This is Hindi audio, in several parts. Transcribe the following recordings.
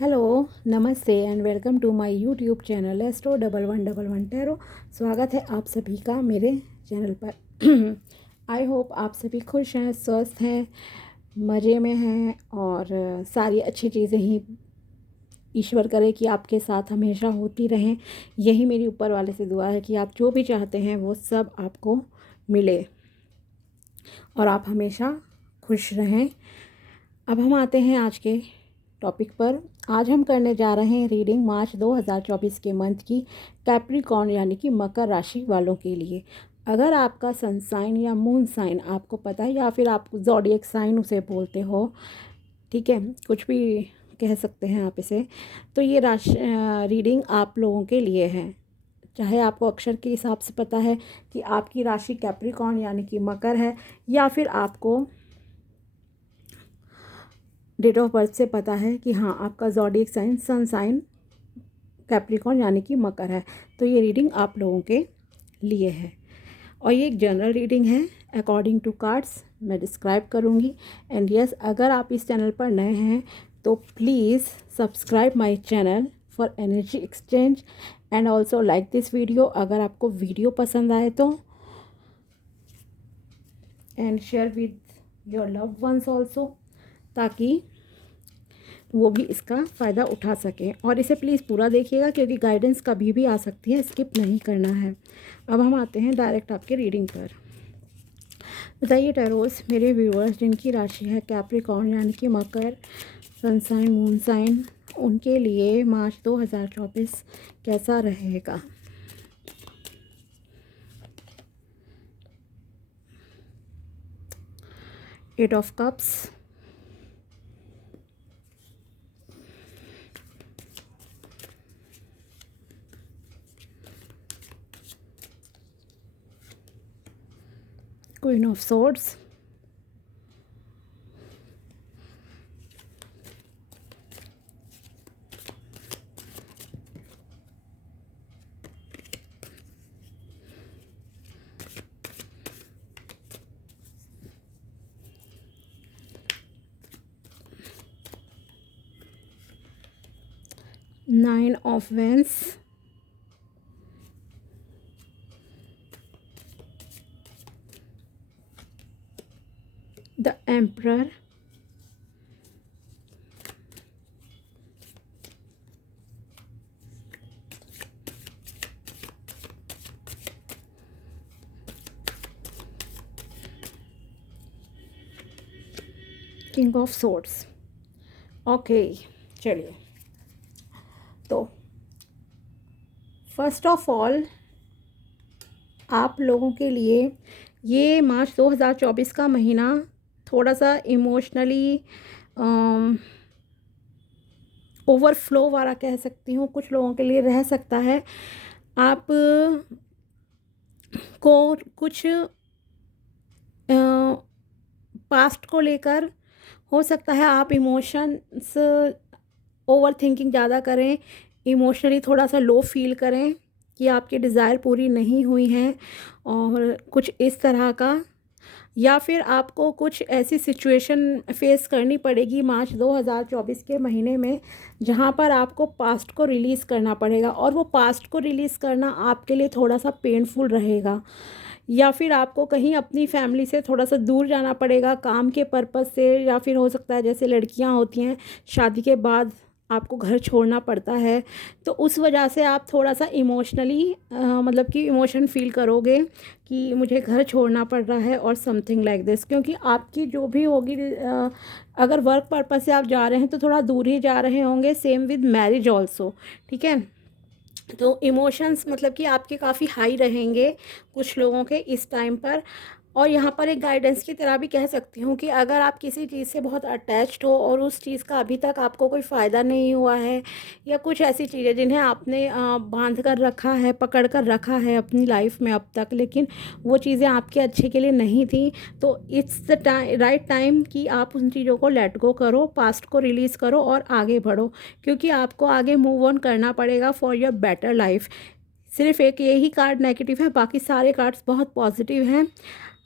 हेलो, नमस्ते and welcome to my YouTube channel astro 1111 tarot. स्वागत है आप सभी का मेरे चैनल पर। आई होप आप सभी खुश हैं, स्वस्थ हैं, मज़े में हैं और सारी अच्छी चीज़ें ही ईश्वर करे कि आपके साथ हमेशा होती रहें। यही मेरी ऊपर वाले से दुआ है कि आप जो भी चाहते हैं वो सब आपको मिले और आप हमेशा खुश रहें। अब हम आते हैं आज के टॉपिक पर। आज हम करने जा रहे हैं रीडिंग मार्च 2024 के मंथ की कैप्रिकॉर्न यानी कि मकर राशि वालों के लिए। अगर आपका सन साइन या मून साइन आपको पता है या फिर आप ज़ोडिएक साइन उसे बोलते हो, ठीक है, कुछ भी कह सकते हैं आप इसे, तो ये राशि रीडिंग आप लोगों के लिए है। चाहे आपको अक्षर के हिसाब से पता है कि आपकी राशि कैप्रिकॉर्न यानी कि मकर है, या फिर आपको डेट ऑफ बर्थ से पता है कि हाँ आपका zodiac sign sun sign Capricorn यानी कि मकर है, तो ये रीडिंग आप लोगों के लिए है। और ये एक जनरल रीडिंग है अकॉर्डिंग टू कार्ड्स मैं डिस्क्राइब करूँगी। एंड यस, अगर आप इस चैनल पर नए हैं तो please subscribe my channel for energy exchange and also like this video अगर आपको वीडियो पसंद आए तो, and share with your loved ones also, ताकि वो भी इसका फ़ायदा उठा सकें। और इसे प्लीज़ पूरा देखिएगा क्योंकि गाइडेंस कभी भी आ सकती है, स्किप नहीं करना है। अब हम आते हैं डायरेक्ट आपके रीडिंग पर। बताइए टैरोस मेरे व्यूअर्स जिनकी राशि है कैप्रिकॉर्न यानी कि मकर, सन साइन मून साइन, उनके लिए मार्च 2024 कैसा रहेगा। Eight of cups, queen of swords, nine of wands, the emperor, king of swords. Okay, चलिए, तो फर्स्ट ऑफ ऑल आप लोगों के लिए ये मार्च 2024 का महीना थोड़ा सा इमोशनली ओवरफ्लो वाला कह सकती हूँ, कुछ लोगों के लिए रह सकता है। आप को कुछ पास्ट को लेकर हो सकता है आप इमोशंस ओवर थिंकिंग ज़्यादा करें, इमोशनली थोड़ा सा लो फील करें कि आपकी डिज़ायर पूरी नहीं हुई हैं और कुछ इस तरह का, या फिर आपको कुछ ऐसी सिचुएशन फेस करनी पड़ेगी मार्च 2024 के महीने में जहाँ पर आपको पास्ट को रिलीज़ करना पड़ेगा। और वो पास्ट को रिलीज़ करना आपके लिए थोड़ा सा पेनफुल रहेगा, या फिर आपको कहीं अपनी फैमिली से थोड़ा सा दूर जाना पड़ेगा काम के पर्पज़ से, या फिर हो सकता है जैसे लड़कियां होती हैं शादी के बाद आपको घर छोड़ना पड़ता है, तो उस वजह से आप थोड़ा सा इमोशनली मतलब कि इमोशन फील करोगे कि मुझे घर छोड़ना पड़ रहा है और समथिंग लाइक दिस। क्योंकि आपकी जो भी होगी अगर वर्क पर्पज़ से आप जा रहे हैं तो थोड़ा दूर ही जा रहे होंगे, सेम विद मैरिज ऑल्सो, ठीक है। तो इमोशंस मतलब कि आपके काफ़ी हाई रहेंगे कुछ लोगों के इस टाइम पर। और यहाँ पर एक गाइडेंस की तरह भी कह सकती हूँ कि अगर आप किसी चीज़ से बहुत अटैच्ड हो और उस चीज़ का अभी तक आपको कोई फ़ायदा नहीं हुआ है, या कुछ ऐसी चीज़ें जिन्हें आपने बांध कर रखा है, पकड़ कर रखा है अपनी लाइफ में अब तक, लेकिन वो चीज़ें आपके अच्छे के लिए नहीं थी, तो इट्स द राइट टाइम कि आप उन चीज़ों को लेट गो करो, पास्ट को रिलीज़ करो और आगे बढ़ो। क्योंकि आपको आगे मूव ऑन करना पड़ेगा फॉर योर बेटर लाइफ। सिर्फ एक यही कार्ड नेगेटिव है, बाकी सारे कार्ड्स बहुत पॉजिटिव हैं।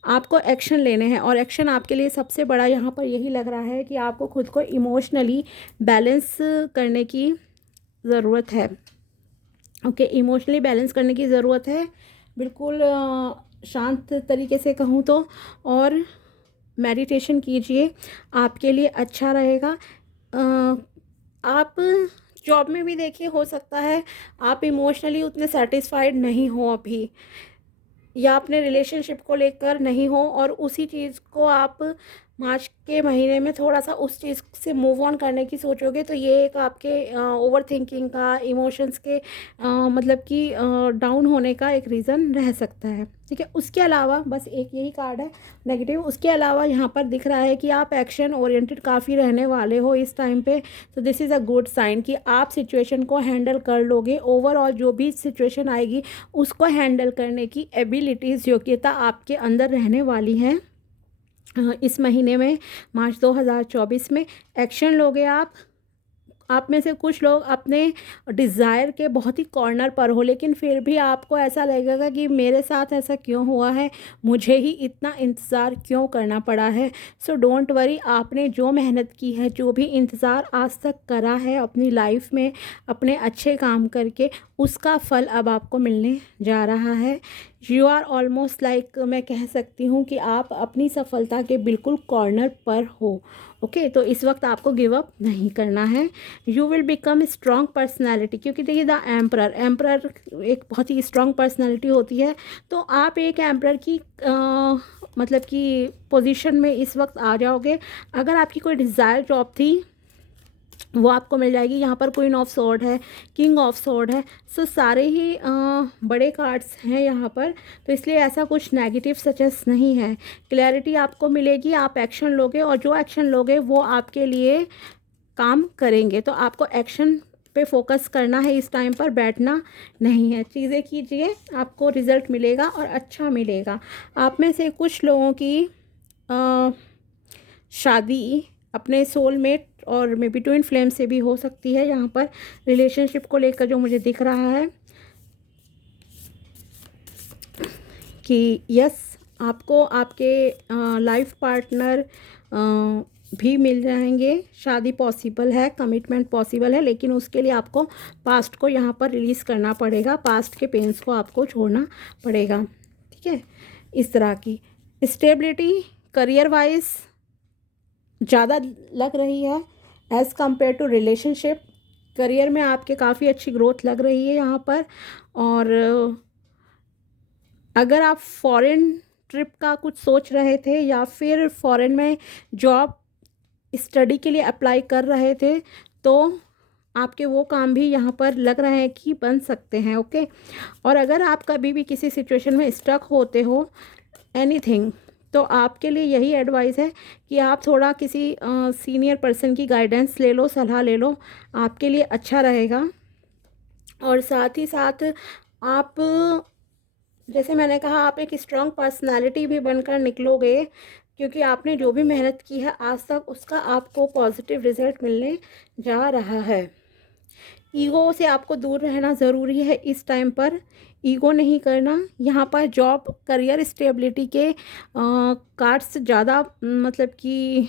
आपको एक्शन लेने हैं, और एक्शन आपके लिए सबसे बड़ा यहाँ पर यही लग रहा है कि आपको खुद को इमोशनली बैलेंस करने की ज़रूरत है। ओके, इमोशनली बैलेंस करने की ज़रूरत है, बिल्कुल शांत तरीके से कहूँ तो। और मेडिटेशन कीजिए, आपके लिए अच्छा रहेगा। आप जॉब में भी देखिए, हो सकता है आप इमोशनली उतने सेटिस्फाइड नहीं हो अभी, या अपने रिलेशनशिप को लेकर नहीं हो, और उसी चीज़ को आप मार्च के महीने में थोड़ा सा उस चीज़ से मूव ऑन करने की सोचोगे, तो ये एक आपके ओवर थिंकिंग का, इमोशंस के मतलब कि डाउन होने का एक रीज़न रह सकता है। ठीक है, उसके अलावा बस एक यही कार्ड है नेगेटिव। उसके अलावा यहाँ पर दिख रहा है कि आप एक्शन ओरिएंटेड काफ़ी रहने वाले हो इस टाइम पे, तो this is a good sign कि आप सिचुएशन को हैंडल कर लोगे। ओवरऑल जो भी सिचुएशन आएगी उसको हैंडल करने की एबिलिटीज़, योग्यता आपके अंदर रहने वाली हैं। इस महीने में, मार्च 2024 में एक्शन लोगे आप में से कुछ लोग अपने डिज़ायर के बहुत ही कॉर्नर पर हो, लेकिन फिर भी आपको ऐसा लगेगा कि मेरे साथ ऐसा क्यों हुआ है, मुझे ही इतना इंतज़ार क्यों करना पड़ा है। सो डोंट वरी, आपने जो मेहनत की है, जो भी इंतज़ार आज तक करा है अपनी लाइफ में अपने अच्छे काम करके, उसका फल अब आपको मिलने जा रहा है। यू आर ऑलमोस्ट लाइक, मैं कह सकती हूँ कि आप अपनी सफलता के बिल्कुल कॉर्नर पर हो। ओके, तो इस वक्त आपको गिव अप नहीं करना है। You will become strong personality, क्योंकि देखिए द एम्परर एक बहुत ही स्ट्रॉन्ग पर्सनैलिटी होती है, तो आप एक एम्परर की मतलब कि पोजीशन में इस वक्त आ जाओगे। अगर आपकी कोई डिज़ायर जॉब थी वो आपको मिल जाएगी। यहाँ पर क्वीन ऑफ सॉर्ड है, किंग ऑफ सॉर्ड है, सो सारे ही बड़े कार्ड्स हैं यहाँ पर, तो इसलिए ऐसा कुछ नेगेटिव सजेस्ट नहीं है। क्लैरिटी आपको मिलेगी, आप एक्शन लोगे, और जो एक्शन लोगे वो आपके लिए काम करेंगे। तो आपको एक्शन पे फोकस करना है, इस टाइम पर बैठना नहीं है। चीज़ें कीजिए, आपको रिज़ल्ट मिलेगा और अच्छा मिलेगा। आप में से कुछ लोगों की शादी अपने सोलमेट और मे बी ट्विन फ्लेम से भी हो सकती है। यहाँ पर रिलेशनशिप को लेकर जो मुझे दिख रहा है कि यस, आपको आपके लाइफ पार्टनर भी मिल जाएंगे, शादी पॉसिबल है, कमिटमेंट पॉसिबल है, लेकिन उसके लिए आपको पास्ट को यहाँ पर रिलीज़ करना पड़ेगा, पास्ट के पेन्स को आपको छोड़ना पड़ेगा। ठीक है, इस तरह की स्टेबिलिटी करियर वाइज ज़्यादा लग रही है as compare to relationship. Career में आपके काफ़ी अच्छी ग्रोथ लग रही है यहाँ पर। और अगर आप फॉरेन ट्रिप का कुछ सोच रहे थे, या फिर फॉरेन में जॉब स्टडी के लिए अप्लाई कर रहे थे, तो आपके वो काम भी यहाँ पर लग रहे हैं कि बन सकते हैं। ओके, और अगर आप कभी भी किसी सिचुएशन में स्टक होते हो एनीथिंग, तो आपके लिए यही एडवाइस है कि आप थोड़ा किसी सीनियर पर्सन की गाइडेंस ले लो, सलाह ले लो, आपके लिए अच्छा रहेगा। और साथ ही साथ आप, जैसे मैंने कहा, आप एक स्ट्रॉन्ग पर्सनालिटी भी बनकर निकलोगे, क्योंकि आपने जो भी मेहनत की है आज तक, उसका आपको पॉजिटिव रिजल्ट मिलने जा रहा है। ईगो से आपको दूर रहना ज़रूरी है इस टाइम पर, ईगो नहीं करना। यहाँ पर जॉब करियर स्टेबिलिटी के कार्ड्स ज़्यादा मतलब कि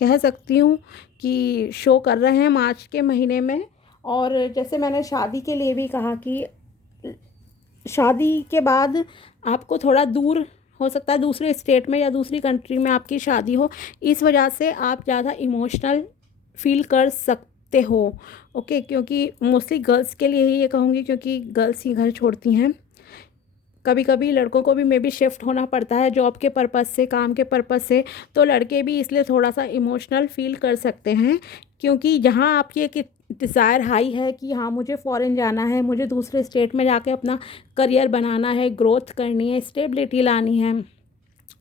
कह सकती हूँ कि शो कर रहे हैं मार्च के महीने में। और जैसे मैंने शादी के लिए भी कहा कि शादी के बाद आपको थोड़ा दूर, हो सकता है दूसरे स्टेट में या दूसरी कंट्री में आपकी शादी हो, इस वजह से आप ज़्यादा इमोशनल फील कर सकते हो। ओके, क्योंकि मोस्टली गर्ल्स के लिए ही ये कहूँगी, क्योंकि गर्ल्स ही घर छोड़ती हैं। कभी कभी लड़कों को भी मे बी शिफ्ट होना पड़ता है जॉब के पर्पज़ से, काम के पर्पज़ से, तो लड़के भी इसलिए थोड़ा सा इमोशनल फील कर सकते हैं, क्योंकि जहाँ आपकी एक डिज़ायर हाई है कि हाँ मुझे फ़ॉरेन जाना है, मुझे दूसरे स्टेट में जाके अपना करियर बनाना है, ग्रोथ करनी है, स्टेबिलिटी लानी है,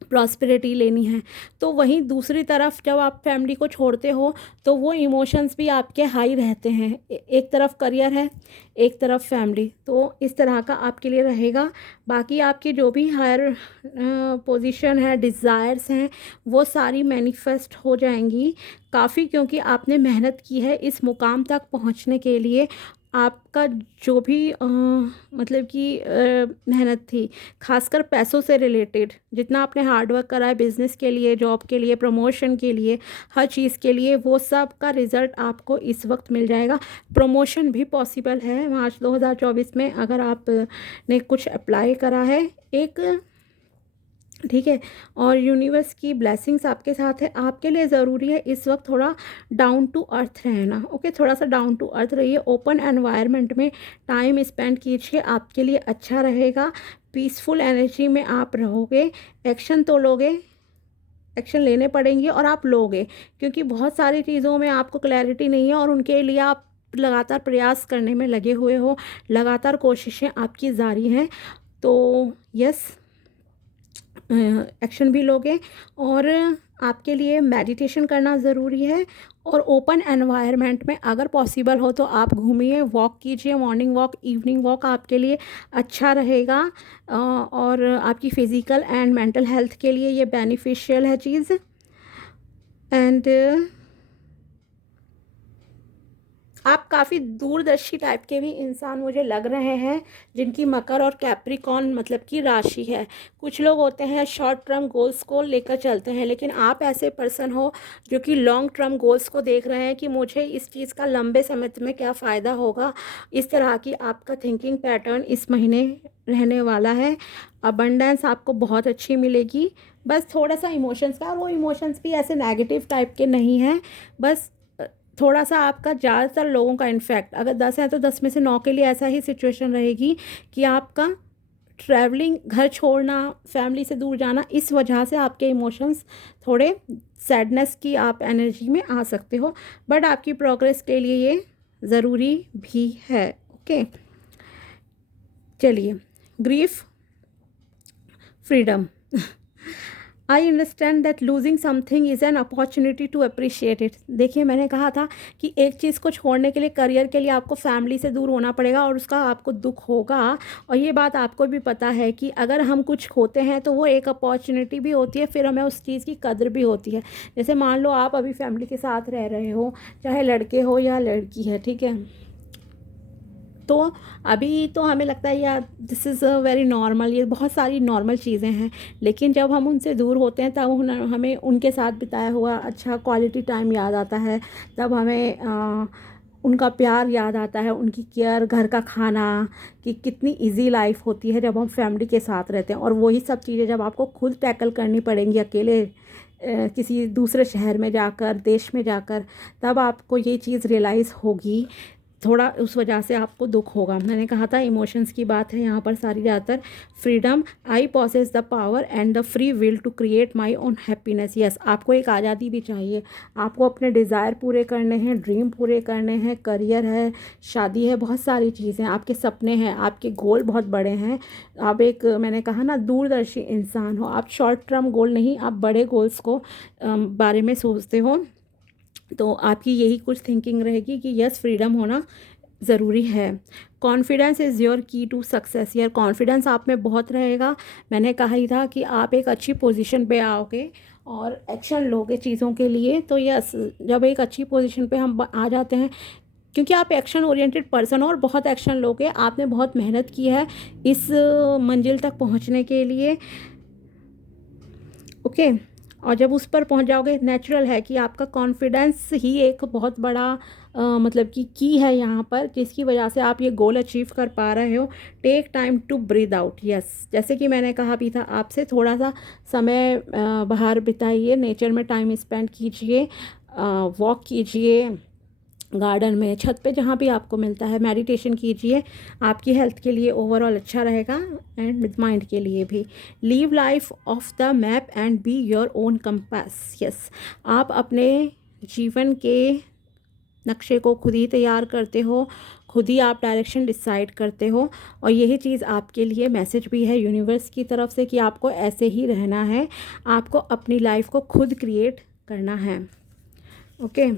प्रॉस्पेरिटी लेनी है, तो वहीं दूसरी तरफ जब आप फैमिली को छोड़ते हो तो वो इमोशंस भी आपके हाई रहते हैं। एक तरफ करियर है, एक तरफ फैमिली, तो इस तरह का आपके लिए रहेगा। बाकी आपकी जो भी हायर पोजीशन है, डिज़ायर्स हैं, वो सारी मैनिफेस्ट हो जाएंगी काफ़ी, क्योंकि आपने मेहनत की है इस मुकाम तक पहुंचने के लिए। आपका जो भी मतलब कि मेहनत थी, खासकर पैसों से रिलेटेड, जितना आपने हार्ड वर्क करा है बिज़नेस के लिए, जॉब के लिए, प्रमोशन के लिए, हर चीज़ के लिए, वो सब का रिज़ल्ट आपको इस वक्त मिल जाएगा। प्रमोशन भी पॉसिबल है मार्च 2024 में, अगर आप ने कुछ अप्लाई करा है एक, ठीक है। और यूनिवर्स की ब्लेसिंग्स आपके साथ है। आपके लिए ज़रूरी है इस वक्त थोड़ा डाउन टू अर्थ रहना, ओके। थोड़ा सा डाउन टू अर्थ रहिए, ओपन एनवायरनमेंट में टाइम स्पेंड कीजिए, आपके लिए अच्छा रहेगा। पीसफुल एनर्जी में आप रहोगे, एक्शन तो लोगे, एक्शन लेने पड़ेंगे और आप लोगे, क्योंकि बहुत सारी चीज़ों में आपको क्लैरिटी नहीं है और उनके लिए आप लगातार प्रयास करने में लगे हुए हो, लगातार कोशिशें आपकी जारी हैं। तो यस, एक्शन भी लोगे। और आपके लिए मेडिटेशन करना ज़रूरी है, और ओपन एनवायरनमेंट में अगर पॉसिबल हो तो आप घूमिए, वॉक कीजिए, मॉर्निंग वॉक, इवनिंग वॉक आपके लिए अच्छा रहेगा। और आपकी फ़िज़िकल एंड मेंटल हेल्थ के लिए ये बेनिफिशियल है चीज़। एंड आप काफ़ी दूरदर्शी टाइप के भी इंसान मुझे लग रहे हैं, जिनकी मकर और कैप्रिकॉर्न मतलब की राशि है। कुछ लोग होते हैं शॉर्ट टर्म गोल्स को लेकर चलते हैं, लेकिन आप ऐसे पर्सन हो जो कि लॉन्ग टर्म गोल्स को देख रहे हैं कि मुझे इस चीज़ का लंबे समय में क्या फ़ायदा होगा। इस तरह की आपका थिंकिंग पैटर्न इस महीने रहने वाला है। अबंडेंस आपको बहुत अच्छी मिलेगी, बस थोड़ा सा इमोशंस का, और वो इमोशंस भी ऐसे नेगेटिव टाइप के नहीं हैं, बस थोड़ा सा आपका, ज़्यादातर लोगों का इनफैक्ट अगर 10 है तो 10 में से 9 के लिए ऐसा ही सिचुएशन रहेगी कि आपका ट्रैवलिंग, घर छोड़ना, फैमिली से दूर जाना, इस वजह से आपके इमोशंस थोड़े सैडनेस की आप एनर्जी में आ सकते हो, बट आपकी प्रोग्रेस के लिए ये ज़रूरी भी है, ओके। चलिए, grief freedom. I understand that losing something is an opportunity to appreciate it. देखिए, मैंने कहा था कि एक चीज़ को छोड़ने के लिए, करियर के लिए आपको फैमिली से दूर होना पड़ेगा और उसका आपको दुख होगा। और ये बात आपको भी पता है कि अगर हम कुछ खोते हैं तो वो एक अपॉर्चुनिटी भी होती है, फिर हमें उस चीज़ की कदर भी होती है। जैसे मान लो आप अभी फैमिली के साथ रह रहे हो, चाहे लड़के हो या लड़की है, ठीक है, तो अभी तो हमें लगता है यार this is a very normal, ये बहुत सारी नॉर्मल चीज़ें हैं। लेकिन जब हम उनसे दूर होते हैं तब हमें उनके साथ बिताया हुआ अच्छा क्वालिटी टाइम याद आता है। तब हमें उनका प्यार याद आता है, उनकी केयर, घर का खाना, कि कितनी इजी लाइफ होती है जब हम फैमिली के साथ रहते हैं। और वही सब चीज़ें जब आपको खुद टैकल करनी पड़ेंगी अकेले, किसी दूसरे शहर में जाकर, देश में जाकर, तब आपको ये चीज़ रियलाइज़ होगी। थोड़ा उस वजह से आपको दुख होगा। मैंने कहा था इमोशंस की बात है यहाँ पर सारी ज़्यादातर। Freedom, I possess the power and the free will to create my own happiness. Yes, आपको एक आज़ादी भी चाहिए, आपको अपने डिज़ायर पूरे करने हैं, ड्रीम पूरे करने हैं, करियर है, शादी है, बहुत सारी चीज़ें, आपके सपने हैं, आपके गोल बहुत बड़े हैं। आप एक, मैंने कहा ना, दूरदर्शी इंसान हो। आप शॉर्ट टर्म गोल नहीं, आप बड़े गोल्स को बारे में सोचते हो। तो आपकी यही कुछ थिंकिंग रहेगी कि यस, फ्रीडम होना ज़रूरी है। कॉन्फिडेंस इज़ योर की टू सक्सेस। यार, कॉन्फिडेंस आप में बहुत रहेगा। मैंने कहा ही था कि आप एक अच्छी पोजीशन पे आओगे और एक्शन लोगे चीज़ों के लिए। तो यस, जब एक अच्छी पोजीशन पे हम आ जाते हैं, क्योंकि आप एक्शन ओरिएंटेड पर्सन हो और बहुत एक्शन लोगे, आपने बहुत मेहनत की है इस मंजिल तक पहुंचने के लिए, ओके। और जब उस पर पहुंच जाओगे, नेचुरल है कि आपका कॉन्फिडेंस ही एक बहुत बड़ा मतलब कि की है यहाँ पर, जिसकी वजह से आप ये गोल अचीव कर पा रहे हो। Take time to breathe out. Yes, जैसे कि मैंने कहा भी था आपसे, थोड़ा सा समय बाहर बिताइए, नेचर में टाइम स्पेंड कीजिए, वॉक कीजिए, गार्डन में, छत पे, जहाँ भी आपको मिलता है, मेडिटेशन कीजिए। आपकी हेल्थ के लिए ओवरऑल अच्छा रहेगा एंड विद माइंड के लिए भी। Leave life of the map and be your own compass. Yes, आप अपने जीवन के नक्शे को खुद ही तैयार करते हो, खुद ही आप डायरेक्शन डिसाइड करते हो। और यही चीज़ आपके लिए मैसेज भी है यूनिवर्स की तरफ से कि आपको ऐसे ही रहना है, आपको अपनी लाइफ को खुद क्रिएट करना है, okay.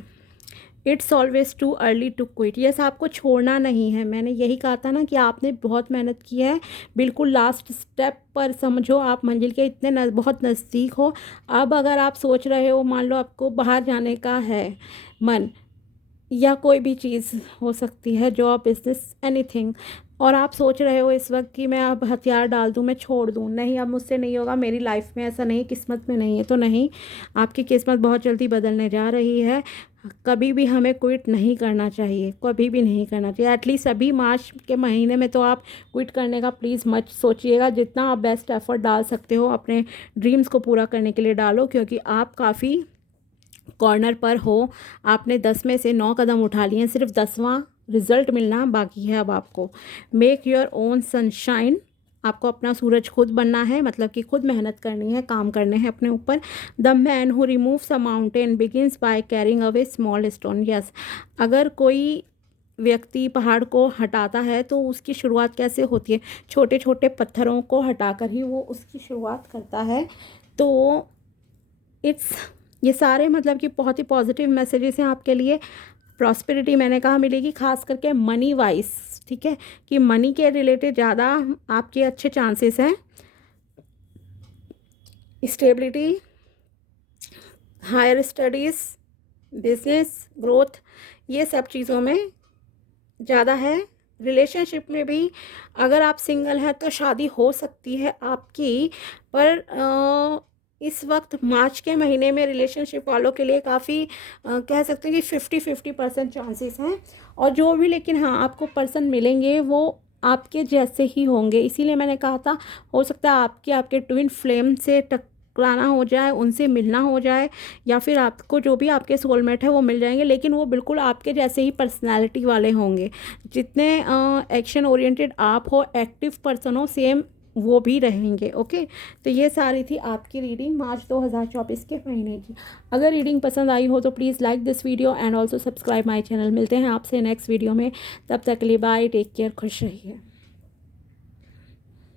It's always too early to quit. Yes, आपको छोड़ना नहीं है। मैंने यही कहा था ना कि आपने बहुत मेहनत की है, बिल्कुल लास्ट स्टेप पर समझो, आप मंजिल के इतने बहुत नज़दीक हो। अब अगर आप सोच रहे हो, मान लो आपको बाहर जाने का है मन, या कोई भी चीज़ हो सकती है, जॉब, बिज़नेस, एनीथिंग। और आप सोच रहे हो इस वक्त कि मैं अब हथियार डाल दूँ, मैं छोड़ दूँ, नहीं अब मुझसे नहीं होगा, मेरी लाइफ में ऐसा नहीं, किस्मत में नहीं है। तो नहीं, आपकी किस्मत बहुत जल्दी बदलने जा रही है। कभी भी हमें क्विट नहीं करना चाहिए, कभी भी नहीं करना चाहिए। एटलीस्ट अभी मार्च के महीने में तो आप क्विट करने का प्लीज़ मत सोचिएगा। जितना आप बेस्ट एफर्ट डाल सकते हो अपने ड्रीम्स को पूरा करने के लिए डालो, क्योंकि आप काफ़ी कॉर्नर पर हो। आपने 10 में से 9 कदम उठा लिए हैं, सिर्फ 10वां रिजल्ट मिलना बाकी है अब आपको। Make your own sunshine. आपको अपना सूरज खुद बनना है, मतलब कि खुद मेहनत करनी है, काम करने हैं अपने ऊपर। The man who removes a mountain begins by carrying away small stone. Yes, अगर कोई व्यक्ति पहाड़ को हटाता है तो उसकी शुरुआत कैसे होती है? छोटे छोटे पत्थरों को हटाकर ही वो उसकी शुरुआत करता है। तो इट्स, ये सारे मतलब कि बहुत ही पॉजिटिव मैसेजेस हैं आपके लिए। प्रॉस्पेरिटी मैंने कहा मिलेगी, खास करके मनी वाइज, ठीक है, कि मनी के रिलेटेड ज़्यादा आपके अच्छे चांसेस हैं। Stability, higher studies, business growth, ये सब चीज़ों में ज़्यादा है। रिलेशनशिप में भी अगर आप सिंगल हैं तो शादी हो सकती है आपकी, पर इस वक्त मार्च के महीने में रिलेशनशिप वालों के लिए काफ़ी कह सकते हैं कि 50-50% चांसेस हैं। और जो भी, लेकिन हाँ, आपको पर्सन मिलेंगे वो आपके जैसे ही होंगे। इसीलिए मैंने कहा था, हो सकता है आपके ट्विन फ्लेम से टकराना हो जाए, उनसे मिलना हो जाए, या फिर आपको जो भी आपके सोलमेट है वो मिल जाएंगे, लेकिन वो बिल्कुल आपके जैसे ही पर्सनैलिटी वाले होंगे। जितने एक्शन ओरिएंटेड आप हो, एक्टिव पर्सन हो, सेम वो भी रहेंगे। ओके, तो ये सारी थी आपकी रीडिंग मार्च 2024 के महीने की। अगर रीडिंग पसंद आई हो तो please like this video and also subscribe my channel. मिलते हैं आपसे नेक्स्ट वीडियो में, तब तक के लिए बाय, टेक केयर, खुश रहिए।